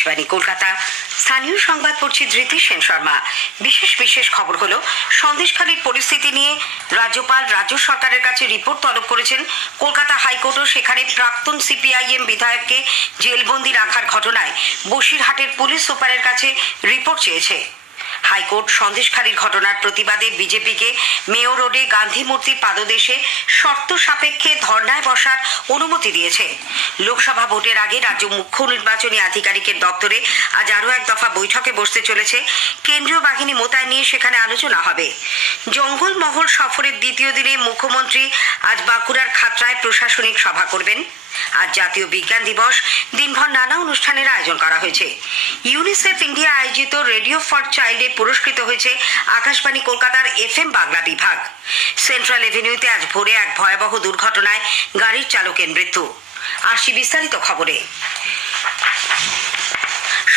আকাশবাণী কলকাতা। স্থানীয় সংবাদ পড়ছি ধৃতি সেন শর্মা। বিশেষ খবর হলো, সন্দেশখালীর পরিস্থিতি নিয়ে রাজ্যপাল রাজ্য সরকারের কাছে রিপোর্ট তলব করেছেন। কলকাতা হাইকোর্টও সেখানে প্রাক্তন সিপিআইএম বিধায়ককে জেলবন্দি রাখার ঘটনায় বসিরহাটের পুলিশ সুপারের কাছে রিপোর্ট চেয়েছে। হাইকোর্ট সন্দেশখালীর ঘটনার প্রতিবাদে বিজেপিকে মেয়র রোডে গান্ধী মূর্তির পাদদেশে শর্ত সাপেক্ষে ধর্নায় বসার অনুমতি দিয়েছে। লোকসভা ভোটের আগে রাজ্য মুখ্য নির্বাচনী আধিকারিকের দপ্তরে আজ আরও এক দফা বৈঠকে বসতে চলেছে। কেন্দ্রীয় বাহিনী মোতায়েন নিয়ে সেখানে আলোচনা হবে। জঙ্গলমহল সফরের দ্বিতীয় দিনে মুখ্যমন্ত্রী আজ বাঁকুড়ার খাতড়ায় প্রশাসনিক সভা করবেন। আজ জাতীয় বিজ্ঞান দিবস, দিনভর নানা অনুষ্ঠানের আয়োজন করা হয়েছে। ইউনিসেফ ইন্ডিয়া আয়োজিত রেডিও ফর চাইল্ডে পুরস্কৃত হয়েছে আকাশবাণী কলকাতার FM বাংলা বিভাগ। সেন্ট্রাল এভিনিউতে আজ ভোরে এক ভয়াবহ দুর্ঘটনায় গাড়ির চালকের মৃত্যু। আসছি বিস্তারিত খবরে।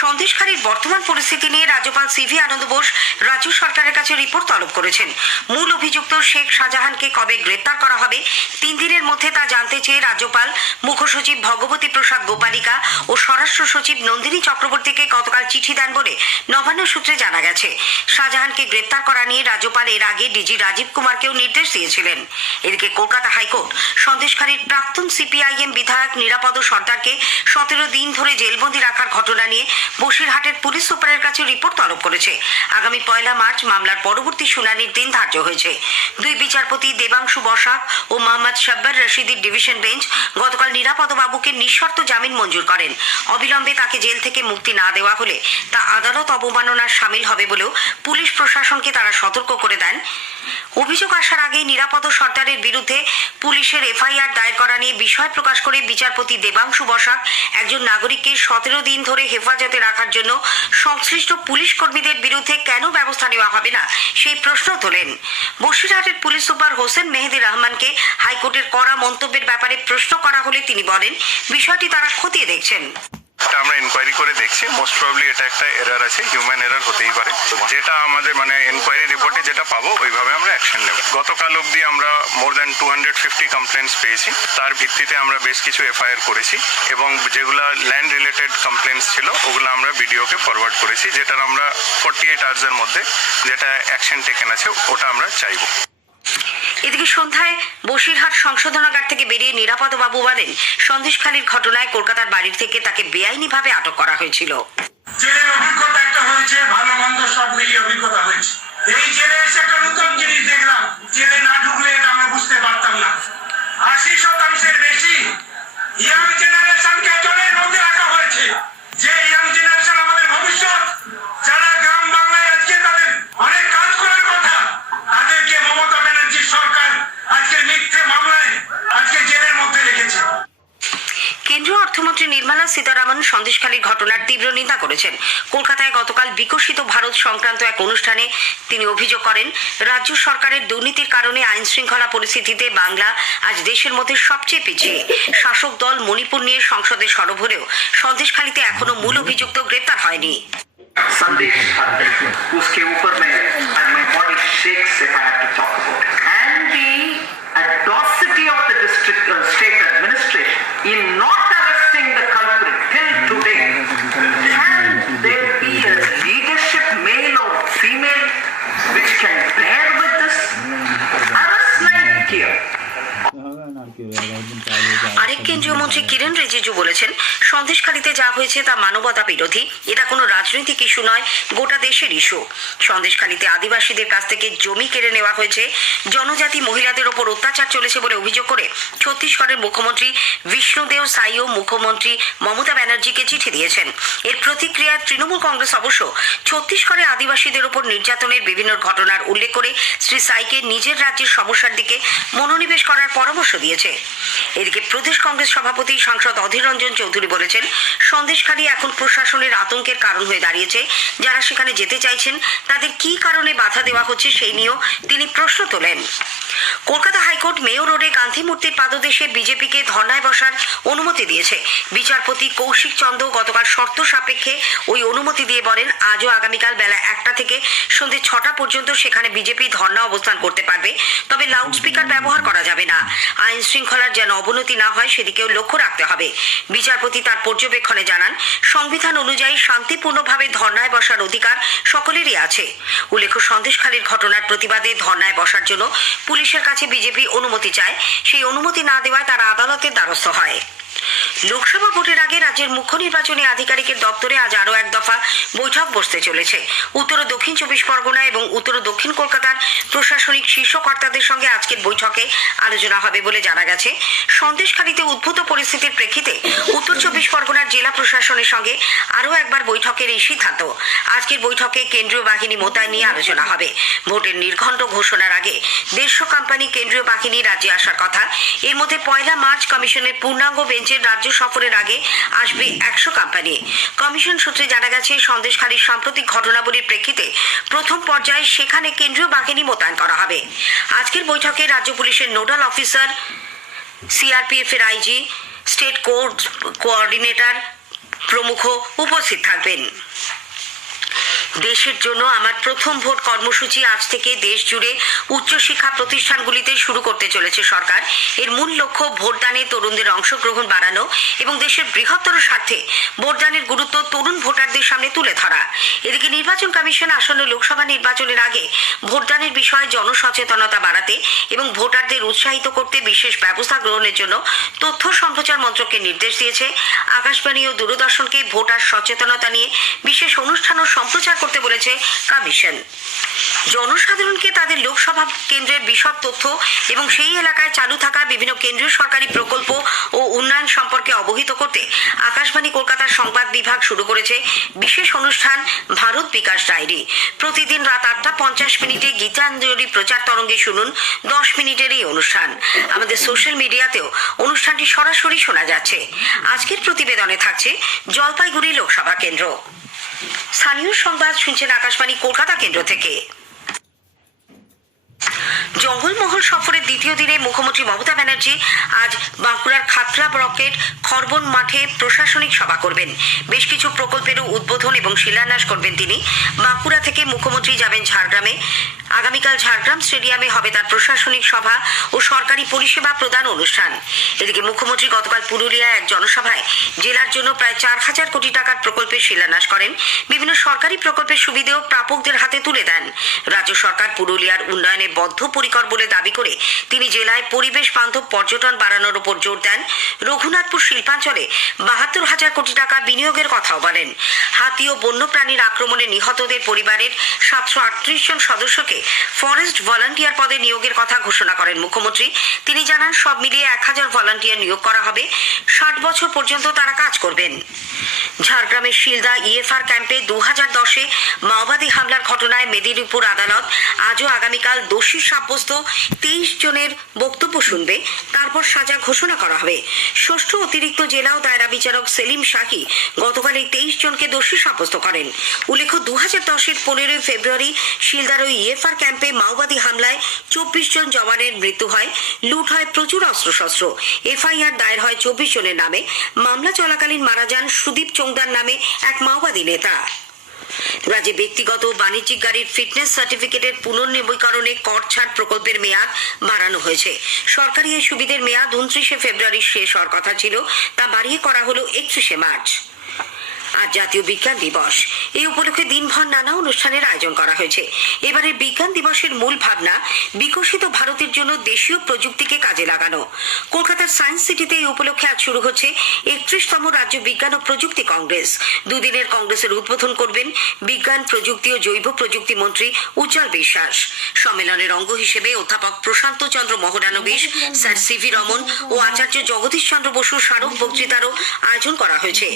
সন্দেশখালীর বর্তমান পরিস্থিতি নিয়ে রাজ্যপাল সিভি আনন্দ বোস রাজ্য সরকারের কাছে রিপোর্ট তলব করেছেন। মূল অভিযুক্ত শেখ শাহজাহানকে কবে গ্রেপ্তার করা হবে 3 দিনের মধ্যে তা জানতে চেয়ে রাজ্যপাল মুখ্য সচিব ভগবতী প্রসাদ গোপালিকা ও স্বরাষ্ট্র সচিব নন্দিনী চক্রবর্তীকে গতকাল চিঠি দেন বলে নবান্ন সূত্রে জানা গেছে। শাহজাহানকে গ্রেপ্তার করা নিয়ে রাজ্যপাল এর আগে ডিজি রাজীব কুমারকেও নির্দেশ দিয়েছিলেন। এদিকে কলকাতা হাইকোর্ট সন্দেশখালীর প্রাক্তন সিপিআইএম বিধায়ক নিরাপদ সর্দারকে 17 দিন ধরে জেলবন্দি রাখার ঘটনা নিয়ে বসিরহাটের পুলিশ সুপারের কাছে রিপোর্ট তলব করেছে। আগামী 1 মার্চ মামলার পরবর্তী শুনানির দিন ধার্য হয়েছে। 2 বিচারপতি দেবাংশু বসাক ও মোহাম্মদ শাব্বার রশিদির ডিভিশন বেঞ্চ গতকাল নিরাপদ বাবুকে নিঃশর্ত জামিন মঞ্জুর করেন। অবিলম্বে তাকে জেল থেকে মুক্তি না দেওয়া হলে তা আদালত অবমাননার শামিল হবে বলেও পুলিশ প্রশাসনকে তারা সতর্ক করে দেন। অভিযোগ আসার আগেই নিরাপদ সর্দারের বিরুদ্ধে পুলিশের এফআইআর দায়ের করা নিয়ে বিষয় প্রকাশ করে বিচারপতি দেবাংশু বসাক একজন নাগরিককে 17 দিন ধরে হেফাজতে রাখার জন্য সংশ্লিষ্ট পুলিশ কর্মীদের বিরুদ্ধে কেন ব্যবস্থা নেওয়া হবে না সেই প্রশ্ন তোলেন। বসিরহাটের পুলিশ সুপার হোসেন মেহেদি রহমানকে হাইকোর্টের কড়া মন্তব্যের ব্যাপারে প্রশ্ন করা হলে তিনি বলেন, বিষয়টি তারা খতিয়ে দেখছেন। আমরা ইনকোয়ারি করে দেখছি, মোস্ট প্রবাবলি এটা একটা এরর আছে, হিউম্যান এরর হতেই পারে। যেটা আমাদের ইনকোয়ারি রিপোর্টে যেটা পাবো ওইভাবে আমরা অ্যাকশন নেব। গতকাল অবধি আমরা মোর দ্যান 250 কমপ্লেন্টস পেয়েছি। তার ভিত্তিতে আমরা বেশ কিছু এফআইআর করেছি এবং যেগুলো ল্যান্ড রিলেটেড কমপ্লেন্টস ছিল ওগুলো আমরা বিডিওকে ফরওয়ার্ড করেছি, যেটার আমরা 48 আওয়ার্সের মধ্যে যেটা অ্যাকশন টেকেন আছে ওটা আমরা চাইবো। এদিকে সন্ধ্যায় বসিরহাট সংশোধনাগার থেকে বেরিয়ে নিরাপদ বাবু বলেন, সন্দেশখালীর ঘটনায় কলকাতার বাড়ি থেকে তাকে বেআইনিভাবে আটক করা হয়েছিল। জেলের অভিজ্ঞতা একটা হয়েছে, ভালো মন্দ সব মিলিয়ে অভিজ্ঞতা হয়েছে। এই জেলে এসে একটা নতুন জিনিস দেখলাম, জেলে না ঢুকলে এটা আমরা বুঝতে পারতাম না। 80% বেশি ইয়াং জেনারেশনকে জেলের মধ্যে রাখা হয়েছে। যে ইয়াং জেনারেশন আমাদের ভবিষ্যৎ, যারা গ্রাম বাংলায় আজকে তাদের অনেক কাজ করার কথা, তাদেরকে মমতা ব্যানার্জির সরকার আজকে মিথ্যে মামলায় আজকে জেলের মধ্যে রেখেছে। কেন্দ্রীয় অর্থমন্ত্রী নির্মলা সীতারামন সন্দেশখালীর ঘটনার তীব্র নিন্দা করেছেন। কলকাতায় গতকাল বিকশিত ভারত সংক্রান্ত এক অনুষ্ঠানে তিনি অভিযোগ করেন, রাজ্য সরকারের দুর্নীতির কারণে আইন শৃঙ্খলা পরিস্থিতিতে বাংলা আজ দেশের মধ্যে সবচেয়ে পিছিয়ে। শাসক দল মণিপুর নিয়ে সংসদে সরব হলেও সন্দেশখালীতে এখনো মূল অভিযুক্ত গ্রেপ্তার হয়নি। संदेश उसके ऊपर मैं my body shakes if I have to talk about it. And the audacity of the district state administration in not arresting the culprit till today. Can there be a leadership, male or female, which can bear with this? Arrest like here. আরেক কেন্দ্রীয় মন্ত্রী কিরেন রিজিজু বলেছেন, সন্দেশখালীতে যা হয়েছে তা মানবতা বিরোধী। এটা কোনো রাজনৈতিক ইস্যু নয়, গোটা দেশের ইস্যু। সন্দেশখালীতে আদিবাসীদের কাছ থেকে জমি কেড়ে নেওয়া হয়েছে, জনজাতি মহিলাদের ওপর অত্যাচার চলেছে বলে অভিযোগ করে ছত্তিশগড়ের মুখ্যমন্ত্রী বিষ্ণুদেও সাইও মুখ্যমন্ত্রী মমতা ব্যানার্জিকে চিঠি দিয়েছেন। এর প্রতিক্রিয়ায় তৃণমূল কংগ্রেস অবশ্য ছত্তিশগড়ে আদিবাসীদের ওপর নির্যাতনের বিভিন্ন ঘটনার উল্লেখ করে শ্রী সাইকে নিজের রাজ্যের সমস্যার দিকে মনোনিবেশ করার পরামর্শ দিয়েছে। এদিকে প্রদেশ কংগ্রেস সভাপতি সাংসদ অধীর রঞ্জন চৌধুরী বলেছেন, সন্দেশখালী এখন প্রশাসনের আতঙ্কের কারণ হয়ে দাঁড়িয়েছে। যারা সেখানে যেতে চাইছেন তাদের কি কারণে বাধা দেওয়া হচ্ছে সেই নিয়েও তিনি প্রশ্ন তোলেন। কলকাতা হাইকোর্ট মেয়র রোডে গান্ধী মূর্তির পাদদেশে বিজেপিকে ধর্নায় বসার অনুমতি দিয়েছে। বিচারপতি কৌশিক চন্দ্র গতকাল শর্ত সাপেক্ষে ওই অনুমতি দিয়ে বলেন, আজও আগামীকাল বেলা 1টা থেকে সন্ধ্যে 6টা পর্যন্ত সেখানে বিজেপি ধর্না অবস্থান করতে পারবে, তবে লাউডস্পিকার ব্যবহার করা যাবে না। আইন শৃঙ্খলার যেন অবনতি না হয় সেদিকেও লক্ষ্য রাখতে হবে। বিচারপতি তার পর্যবেক্ষণে জানান, সংবিধান অনুযায়ী শান্তিপূর্ণভাবে ধর্নায় বসার অধিকার সকলেরই আছে। উল্লেখ্য, সন্দেশখালীর ঘটনার প্রতিবাদে ধর্নায় বসার জন্য পুলিশের কাছে বিজেপি অনুমতি চায়। সেই অনুমতি না দেওয়ায় তারা আদালতের দ্বারস্থ হয়। লোকসভা ভোটের আগে রাজ্যের মুখ্য নির্বাচনী আধিকারিকের দপ্তরে আজ আরও এক দফা বৈঠক বসতে চলেছে। উত্তর ও দক্ষিণ 24 পরগনা এবং উত্তর ও দক্ষিণ কলকাতার প্রশাসনিক শীর্ষ কর্তাদের সঙ্গে আজকের বৈঠকে আলোচনা হবে বলে জানা গেছে। সন্দেশখালীতে উদ্ভূত পরিস্থিতির প্রেক্ষিতে উত্তর 24 পরগনার জেলা প্রশাসনের সঙ্গে আরও একবার বৈঠকের এই সিদ্ধান্ত। আজকের বৈঠকে কেন্দ্রীয় বাহিনী মোতায়েন নিয়ে আলোচনা হবে। ভোটের নির্ঘণ্ট ঘোষণার আগে 150 কোম্পানি কেন্দ্রীয় বাহিনী রাজ্যে আসার কথা। এর মধ্যে 1 মার্চ কমিশনের পূর্ণাঙ্গ বেঞ্চের রাজ্য সফরের আগে আসবে 100 কোম্পানি। কমিশন সূত্রে জানা গেছে, সন্দেশখালীর সাম্প্রতিক ঘটনাবলীর প্রেক্ষিতে প্রথম পর্যায়ে সেখানে কেন্দ্রীয় বাহিনী মোতায়েন করা হবে। আজকের বৈঠকে রাজ্য পুলিশের নোডাল অফিসার, সিআরপিএফ এর আইজি, স্টেট কোঅর্ডিনেটর প্রমুখ উপস্থিত থাকবেন। দেশের জন্য আমার প্রথম ভোট কর্মসূচি আজ থেকে দেশ জুড়ে উচ্চশিক্ষা প্রতিষ্ঠানগুলিতে শুরু করতে চলেছে সরকার। এর মূল লক্ষ্য ভোটদানে তরুণদের অংশগ্রহণ বাড়ানো এবং দেশের বৃহত্তর স্বার্থে ভোটদানের গুরুত্ব তরুণ ভোটারদের সামনে তুলে ধরা। এদিকে নির্বাচন কমিশন আসন্ন লোকসভা নির্বাচনের আগে ভোটদানের বিষয়ে জনসচেতনতা বাড়াতে এবং ভোটারদের উৎসাহিত করতে বিশেষ ব্যবস্থা গ্রহণের জন্য তথ্য সম্প্রচার মন্ত্রককে নির্দেশ দিয়েছে। আকাশবাণী ও দূরদর্শনকে ভোটার সচেতনতা নিয়ে বিশেষ অনুষ্ঠান ও সম্প্রচার করতে বলেছে কমিশন। জনসাধারণকে তাদের লোকসভা কেন্দ্রের বিশদ তথ্য এবং সেই এলাকায় চালু থাকা বিভিন্ন কেন্দ্রীয় সরকারি প্রকল্প ও উন্নয়ন সম্পর্কে অবহিত করতে আকাশবাণী কলকাতার সংবাদ বিভাগ শুরু করেছে বিশেষ অনুষ্ঠান ভারত বিকাশ ডায়েরি। প্রতিদিন রাত 8:50 গীতাঞ্জলি প্রচার তরঙ্গে শুনুন 10 মিনিটের এই অনুষ্ঠান। আমাদের সোশ্যাল মিডিয়াতেও অনুষ্ঠানটি সরাসরি শোনা যাচ্ছে। আজকের প্রতিবেদনে থাকছে জলপাইগুড়ি লোকসভা কেন্দ্র। স্থানীয় সংবাদ শুনছেন আকাশবাণী কলকাতা কেন্দ্র থেকে। জঙ্গলমহল সফরের দ্বিতীয় দিনে মুখ্যমন্ত্রী মমতা ব্যানার্জি আজ বাঁকুড়ার খাতড়া ব্লকের খরবন মাঠে প্রশাসনিক সভা করবেন। বেশ কিছু প্রকল্পেরও উদ্বোধন এবং শিলান্যাস করবেন তিনি। বাঁকুড়া থেকে মুখ্যমন্ত্রী যাবেন ঝাড়গ্রামে। আগামীকাল ঝাড়গ্রাম স্টেডিয়ামে হবে তার প্রশাসনিক সভা ও সরকারি পরিষেবা প্রদান অনুষ্ঠান। এদিকে মুখ্যমন্ত্রী গতকাল পুরুলিয়ায় এক জনসভায় জেলার জন্য প্রায় 4000 কোটি টাকার প্রকল্পের শিলান্যাস করেন। বিভিন্ন সরকারি প্রকল্পের সুবিধেও প্রাপকদের হাতে তুলে দেন। রাজ্য সরকার পুরুলিয়ার উন্নয়নে বদ্ধপরিকর বলে দাবি করে তিনি জেলায় পরিবেশ বান্ধব পর্যটন বাড়ানোর উপর জোর দেন। রঘুনাথপুর শিল্পাঞ্চলে 72,000 কোটি টাকা বিনিয়োগের কথাও বলেন। হাতি ও বন্যপ্রাণীর আক্রমণে নিহতদের পরিবারের 738 জন সদস্যকে ফরেস্ট ভলান্টিয়ার পদে নিয়োগের কথা ঘোষণা করেন মুখ্যমন্ত্রী। তিনি জানান, সব মিলিয়ে 1000 ভলান্টিয়ার নিয়োগ করা হবে। 60 বছর পর্যন্ত তারা কাজ করবেন। ঝাড়গ্রামের শিলদা ইএফআর ক্যাম্পে 2010-এ মাওবাদী হামলার ঘটনায় মেদিনীপুর আদালত আজও আগামীকাল দোষী সাব্যস্ত 23 জনের বক্তব্য শুনবে, তারপর সাজা ঘোষণা করা হবে। ষষ্ঠ অতিরিক্ত জেলা ও দায়রা বিচারক সেলিম শাহী গতকাল এই 23 জনকে দোষী সাব্যস্ত করেন। উল্লেখ্য, 2010-এর 15 ফেব্রুয়ারি শিলদার ওই ইএফআর ক্যাম্পে মাওবাদী হামলায় 24 জন জওয়ানের মৃত্যু হয়, লুট হয় প্রচুর অস্ত্রশস্ত্র। এফআইআর দায়ের হয় 24 জনের নামে। মামলা চলাকালীন মারা যান সুদীপ চৌংদার নামে এক মাওবাদী নেতা। রাজ্যে ব্যক্তিগত বাণিজ্যিক গাড়ির ফিটনেস সার্টিফিকেটের পুনর্নবীকরণে কর ছাড় প্রকল্পের মেয়াদ বাড়ানো হয়েছে। সরকারি এই সুবিধের মেয়াদ 29 ফেব্রুয়ারি শেষ হওয়ার কথা ছিল, তা বাড়িয়ে করা হলো 31 মার্চ। আজ জাতীয় বিজ্ঞান দিবস। এই উপলক্ষে দিনভর নানা অনুষ্ঠানের আয়োজন করা হয়েছে। এবারের বিজ্ঞান দিবসের মূল ভাবনা বিকশিত ভারতের জন্য দেশীয় প্রযুক্তিকে কাজে লাগানো। কলকাতার সায়েন্স সিটিতে এই উপলক্ষে আজ শুরু হচ্ছে 31তম রাজ্য বিজ্ঞান ও প্রযুক্তি কংগ্রেস। দুদিনের কংগ্রেসের উদ্বোধন করবেন বিজ্ঞান, প্রযুক্তি ও জৈব প্রযুক্তি মন্ত্রী উজ্জ্বল বিশ্বাস। সম্মেলনের অঙ্গ হিসেবে অধ্যাপক প্রশান্ত চন্দ্র মহড়ানবিশ, স্যার সিভি রমন ও আচার্য জগদীশ চন্দ্র বসু স্মারক বক্তৃতারও আয়োজন করা হয়েছে।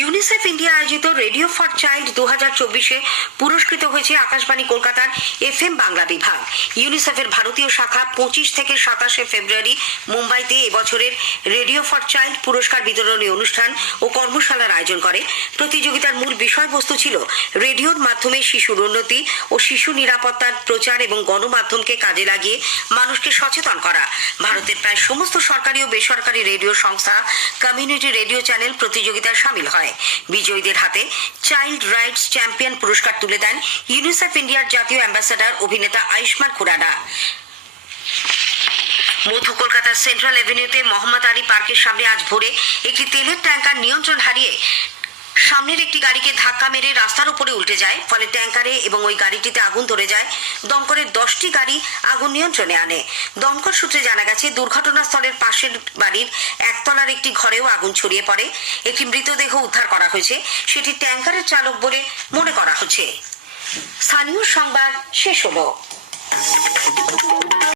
ইউনিসেফ ইন্ডিয়া আয়োজিত রেডিও ফর চাইল্ড 2024-এ পুরস্কৃত হয়েছে আকাশবাণী কলকাতার FM বাংলা বিভাগ। ইউনিসেফের ভারতীয় শাখা 25 থেকে 27 ফেব্রুয়ারি মুম্বাইতে এবছরের রেডিও ফর চাইল্ড পুরস্কার বিতরণী অনুষ্ঠান ও কর্মশালার আয়োজন করে। প্রতিযোগিতার মূল বিষয়বস্তু ছিল রেডিওর মাধ্যমে শিশুর উন্নতি ও শিশু নিরাপত্তার প্রচার এবং গণমাধ্যমকে কাজে লাগিয়ে মানুষকে সচেতন করা। ভারতের প্রায় সমস্ত সরকারি ও বেসরকারি রেডিও সংস্থা, কমিউনিটি রেডিও চ্যানেল প্রতিযোগিতায় সামিল হয়। বিজয়ীদের হাতে চাইল্ড রাইটস চ্যাম্পিয়ন পুরস্কার তুলে দেন ইউনিসেফ ইন্ডিয়ার জাতীয় অ্যাম্বাসাডার অভিনেতা আয়ুষ্মান খুরানা। মধ্য কলকাতার সেন্ট্রাল এভিনিউতে মোহাম্মদ আলী পার্কের সামনে আজ ভোরে একটি তেলের ট্যাঙ্কার নিয়ন্ত্রণ হারিয়ে সামনের একটি গাড়িকে ধাক্কা মেরে রাস্তার উপরে উল্টে যায়। ফলে ট্যাঙ্কারে এবং ওই গাড়িটিতে আগুন ধরে যায়। দমকলের 10টি গাড়ি আগুন নিয়ন্ত্রণে আনে। দমকল সূত্রে জানা গেছে, দুর্ঘটনাস্থলের পাশের বাড়ির একতলার একটি ঘরেও আগুন ছড়িয়ে পড়ে। একটি মৃতদেহ উদ্ধার করা হয়েছে। সেটি ট্যাঙ্কারের চালক বলে মনে করা হচ্ছে। স্থানীয় সংবাদ শেষ হলো।